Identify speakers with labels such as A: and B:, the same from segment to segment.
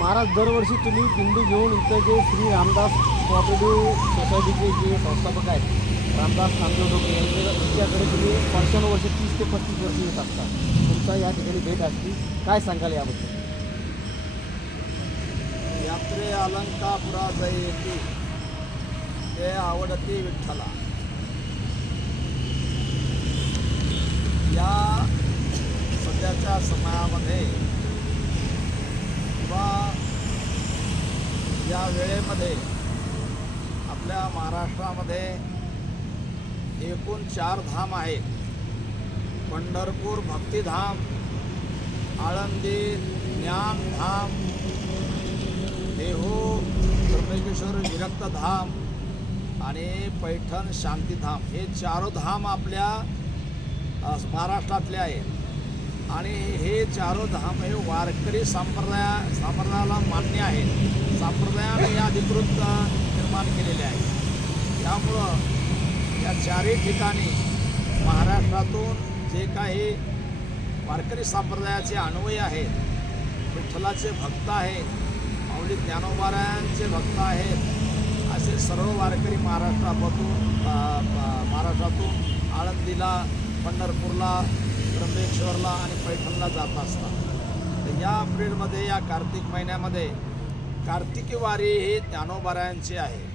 A: महाराज दरवर्षी तुम्ही बिंदू घेऊन इथं जे श्री रामदास कॉपरेटिव्ह सोसायटीचे जे संस्थापक आहेत रामदास नामदेव डोके यांचे यांच्याकडे तुम्ही वर्षानुवर्ष तीस ते पस्तीस वर्ष येत असता. तुमचा या ठिकाणी भेट असली काय सांगाल याबद्दल?
B: यात्रे अलंकापुरा जय येते ते आवडते विठ्ठला. या सध्याच्या समयामध्ये या वेळेमध्ये आपल्या महाराष्ट्रामध्ये एकूण चार धाम आहेत. पंढरपूर भक्तिधाम आळंदी ज्ञानधाम देहू त्र्यंबकेश्वर विरक्तधाम आणि पैठण शांतीधाम हे चारो धाम आपल्या महाराष्ट्रातले आहेत. आणि हे चारो धाम हे वारकरी संप्रदाया संप्रदायाला मान्य आहेत संप्रदायाने हे अधिकृत निर्माण केलेले आहे. त्यामुळं या चारही ठिकाणी महाराष्ट्रातून जे काही वारकरी संप्रदायाचे अन्वय आहेत विठ्ठलाचे भक्त आहेत माऊली ज्ञानोबारायांचे भक्त आहेत असे सर्व वारकरी महाराष्ट्रापासून महाराष्ट्रातून आळंदीला पंढरपूरला त्र्यंबकेश्वरला आणि पैठणला जात असतात. तर या पिरियडमध्ये या कार्तिक महिन्यामध्ये कार्तिकी वारी ही ज्ञानोबारायांची आहे.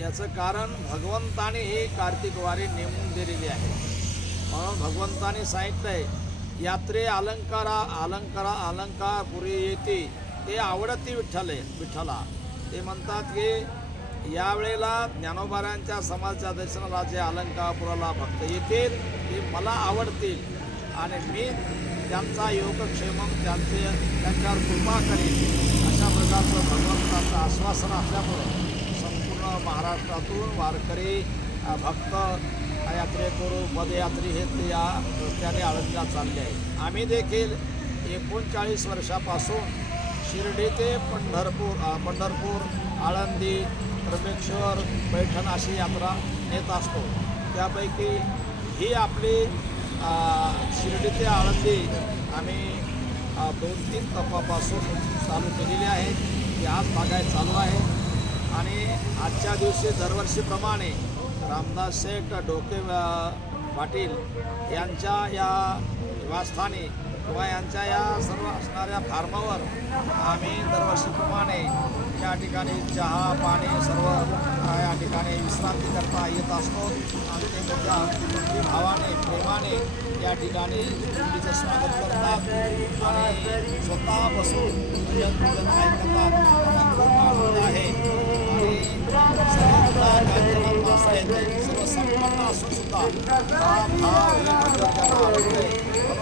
B: याचं कारण भगवंताने ही कार्तिक वारी नेमून दिलेली आहे. म्हणून भगवंताने सांगितलं आहे यात्रे अलंकारा अलंकारा अलंकार पुरी येते. ते आवडती विठ्ठले विठ्ठला. ते म्हणतात की यावेळेला ज्ञानोबारायांच्या समाजाच्या दर्शनाला जे अलंकापुराला भक्त येतील ते मला आवडतील. आणि मी त्यांचा योगक्षेम त्यांचे त्यांच्यावर कृपा करेन. अशा प्रकारचं भगवंताचं आश्वासन असल्यामुळं संपूर्ण महाराष्ट्रातून वारकरी भक्त यात्रेकरू पदयात्री हे ते या रस्त्याने आळंदीला चालले आहे आम्ही देखील एकोणचाळीस वर्षापासून शिर्डी ते पंढरपूर पंढरपूर आळंदी रमेश्वर पैठण अशी यात्रा नेत असतो. त्यापैकी ही आपली शिर्डी ते आळंदी आम्ही दोन तीन तपापासून चालू केलेली आहे. ती आज बागायत चालू आहे. आणि आजच्या दिवशी दरवर्षीप्रमाणे रामदास शेठ डोके पाटील यांच्या या निवासस्थानी किंवा यांच्या या सर्व असणाऱ्या फार्मावर आम्ही दरवर्षीप्रमाणे या ठिकाणी चहा पाणी सर्व या ठिकाणी विश्रांती करता येत असतो. आणि ते मोठ्या भावाने प्रेमाने या ठिकाणी दिंडीचं स्वागत करतात आणि स्वतः बसून पूजन ऐकतात. आहे आणि सर्वत्र कार्यक्रमात असं असून सुद्धा हा भाव म्हणून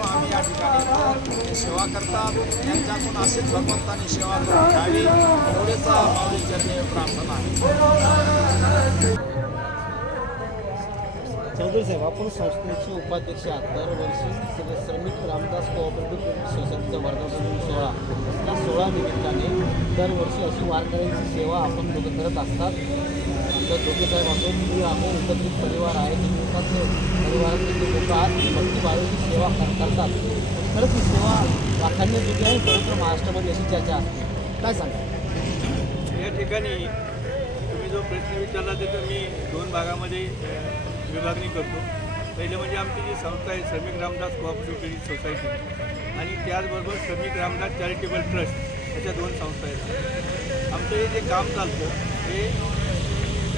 B: आम्ही या ठिकाणी सेवा करतात त्यांच्याकडून अशीच भगवंतांनी सेवा करून घ्यावी एवढेच माऊली चरणी प्रार्थना आहे
A: चौधरी साहेब आपण संस्थेचे उपाध्यक्ष आहात दरवर्षी सगळे श्रमिक रामदास कोऑपरेटिव्ह सोसायटीचा वर्धापन सोहळा. त्या सोहळा निमित्ताने दरवर्षी अशी वारकऱ्यांची सेवा आपण करत असतात. आमच्या डोके साहेब असो की आपण एकत्रित परिवार आहे. तुम्ही एकाच जे लोक आहात. भक्ती भक्तिभावाची सेवा कर करतात. खरंच ही सेवा प्राधान्य दिली आहे. सर्वत्र महाराष्ट्रामध्ये अशी चर्चा असते. काय सांगा
C: या ठिकाणी तुम्ही जो प्रश्न विचारला त्याचं मी दोन भागामध्ये विभागणी करतो. पहिले म्हणजे आमची जी संस्था आहे श्रमिक रामदास कोऑपरेटिव्ह सोसायटी आणि त्याचबरोबर श्रमिक रामदास चॅरिटेबल ट्रस्ट अशा दोन संस्था आहेत. आमचं हे जे काम चालतं हे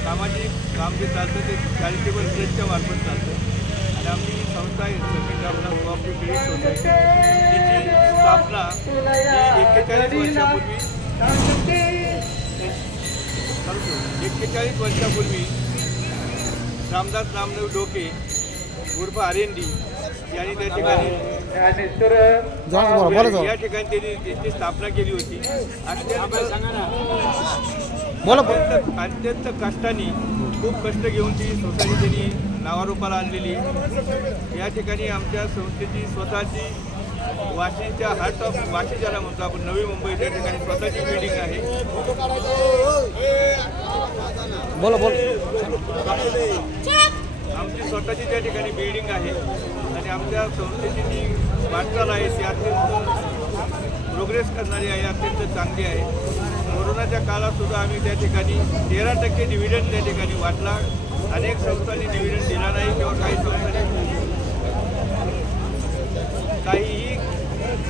C: सामाजिक काम जे चालतं ते चॅरिटेबल ट्रस्टच्या मार्फत चालतं. आणि आमची संस्था आहे श्रमिक रामदास कोऑपरेटिव्ह सोसायटी तिची स्थापना ही एक्केचाळीस वर्षापूर्वी एक्केचाळीस वर्षापूर्वी रामदास नामदेव डोके उर्फ आरेंडी यांनी त्या ठिकाणी या ठिकाणी त्यांनी त्यांची स्थापना केली होती. अत्यंत
A: बोला
C: अत्यंत कष्टाने खूप कष्ट घेऊन ती सोसायटी त्यांनी नावारूपाला आणलेली. या ठिकाणी आमच्या संस्थेची स्वतःची वाशीच्या हार्ट ऑफ वाशी ज्याला म्हणतो आपण नवी मुंबई त्या ठिकाणी स्वतःची बिल्डिंग आहे.
A: बोला बोला.
C: आमची स्वतःची त्या ठिकाणी बिल्डिंग आहे. आणि आमच्या संस्थेची जी वाटचाल आहे ती अत्यंत प्रोग्रेस करणारी आहे अत्यंत चांगली आहे. कोरोनाच्या काळातसुद्धा आम्ही त्या ठिकाणी तेरा टक्के डिव्हिडंड त्या ठिकाणी वाटला. अनेक संस्थांनी डिव्हिडंड दिला नाही किंवा काही संस्थांनी काहीही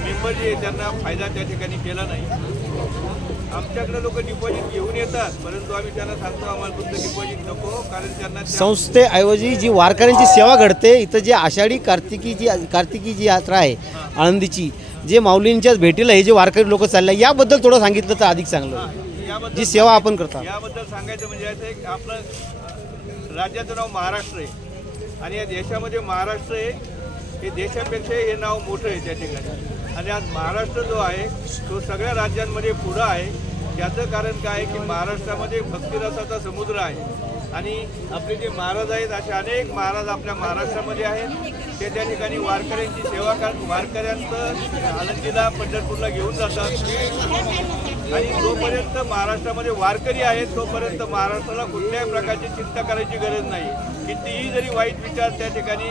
C: मेंबर जे आहे त्यांना फायदा त्या ठिकाणी केला नाही. आमच्याकडे लोक डिपॉझिट घेऊन येतात परंतु आम्ही त्यांना सांगतो आम्हाला तुमचं डिपॉझिट नको कारण त्यांना त्या-
A: संस्थेऐवजी जी वारकऱ्यांची सेवा घडते इथं जे आषाढी कार्तिकी जी कार्तिकी जी यात्रा आहे आळंदीची जे माऊलींच्याच भेटीला हे जे वारकरी लोक चालले याबद्दल थोडं सांगितलं तर अधिक चांगलं जी सेवा आपण करता
C: याबद्दल सांगायचं म्हणजे आपलं राज्याचं नाव महाराष्ट्र आहे. आणि या देशामध्ये महाराष्ट्र आहे हे देशापेक्षा हे नाव मोठं आहे त्या ठिकाणी. आणि आज महाराष्ट्र जो आहे तो सगळ्या राज्यांमध्ये पुढं आहे. याचं कारण काय आहे की महाराष्ट्रामध्ये भक्तिरसाचा समुद्र आहे. आणि आपले जे महाराज आहेत असे अनेक महाराज आपल्या महाराष्ट्रामध्ये आहेत. ते त्या ठिकाणी वारकऱ्यांची सेवा कर वारकऱ्यांचं आनंदीला पंढरपूरला घेऊन जातात. आणि जोपर्यंत महाराष्ट्रामध्ये वारकरी आहेत तोपर्यंत महाराष्ट्राला कुठल्याही प्रकारची चिंता करायची गरज नाही. कितीही जरी वाईट विचार त्या ठिकाणी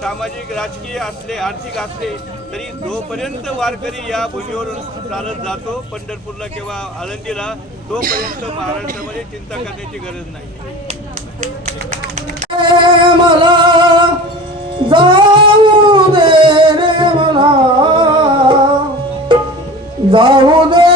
C: सामाजिक राजकीय असले आर्थिक असले तरी जोपर्यंत वारकरी या भूमीवरून चालत जातो पंढरपूरला किंवा आळंदीला तोपर्यंत महाराष्ट्रामध्ये चिंता करण्याची गरज नाही.
D: मला जाऊ दे